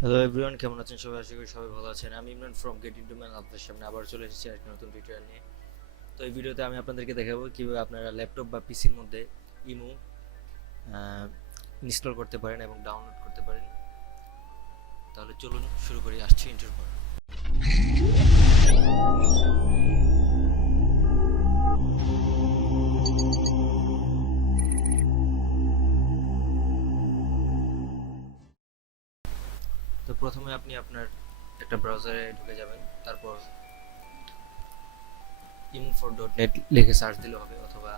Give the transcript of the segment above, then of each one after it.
Hello everyone, কেমন আছেন সবাই? আশা করি সবাই ভালো আছেন। আমি Imran from gate into man. আপনাদের সামনে আবার চলে এসেছি আরেকটি নতুন টিউটোরিয়াল নিয়ে। তো এই ভিডিওতে আমি আপনাদেরকে দেখাবো কিভাবে আপনারা ল্যাপটপ বা পিসির মধ্যে ইমো ইনস্টল করতে পারেন এবং ডাউনলোড করতে পারেন। তাহলে চলুন শুরু করি, আসছি ইন্টার পর। তো প্রথমে আপনি আপনার একটা ব্রাউজারে ঢুকে যাবেন, তারপর info.net লিখে সার্চ দিলে হবে, অথবা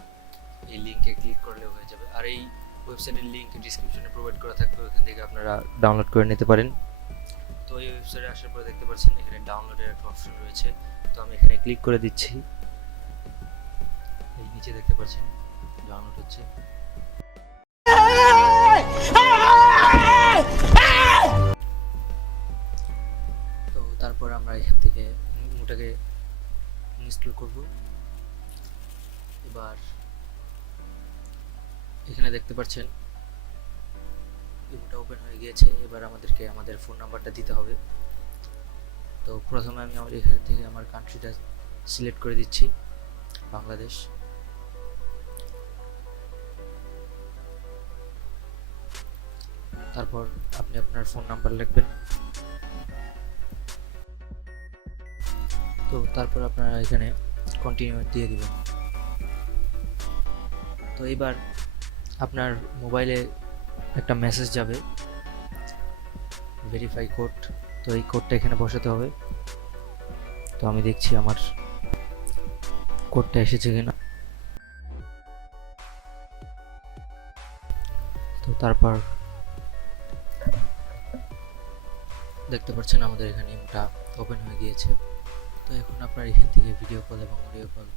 এই লিঙ্কে ক্লিক করলেও হয়ে যাবে। আর এই ওয়েবসাইটের লিঙ্ক ডিসক্রিপশনে প্রোভাইড করা থাকবে, ওখান থেকে আপনারা ডাউনলোড করে নিতে পারেন। তো এই ওয়েবসাইটে আসার পরে দেখতে পাচ্ছেন এখানে ডাউনলোডের একটা অপশন রয়েছে। তো আমি এখানে ক্লিক করে দিচ্ছি। এই নিচে দেখতে পাচ্ছেন ডাউনলোড হচ্ছে। তো তারপর আমরা এখান থেকে ওটাকে ইনস্টল করব। এবার এখানে দেখতে পাচ্ছেন ইমোটা ওপেন হয়ে গিয়েছে। এবার আমাদেরকে আমাদের ফোন নাম্বারটা দিতে হবে। তো প্রথমে আমি আমার এখান থেকে আমার কান্ট্রিটা সিলেক্ট করে দিচ্ছি, বাংলাদেশ। তারপর আপনি আপনার ফোন নাম্বার লিখবেন। তো তারপর আপনারা এখানে কন্টিনিউ দিয়ে দিবেন। তো এবার আপনার মোবাইলে একটা মেসেজ যাবে, ভেরিফাই কোড। তো এই কোডটা এখানে বসাতে হবে। তো আমি দেখছি আমার কোডটা এসেছে কিনা। তো তারপর দেখতে পাচ্ছেন আমাদের এখানে ইমোটা ওপেন হয়ে গিয়েছে। তো এখন আপনার এখান থেকে ভিডিও কল এবং অডিও কল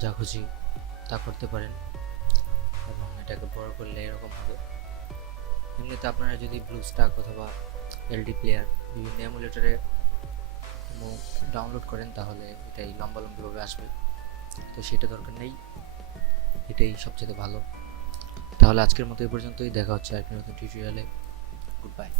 যা খুশি তা করতে পারেন, এবং এটাকে বড় করলে এরকম হবে। এমনিতে আপনারা যদি ব্লু স্টাক অথবা এলডি প্লেয়ার বিভিন্ন এমুলেটরে ডাউনলোড করেন তাহলে এটাই লম্বালম্বিভাবে আসবে। তো সেটা দরকার নেই, এটাই সবচেয়ে ভালো। তাহলে আজকের মতো এই পর্যন্তই, দেখা হচ্ছে আরেকটি নতুন টিউটোরিয়ালে। Good bye.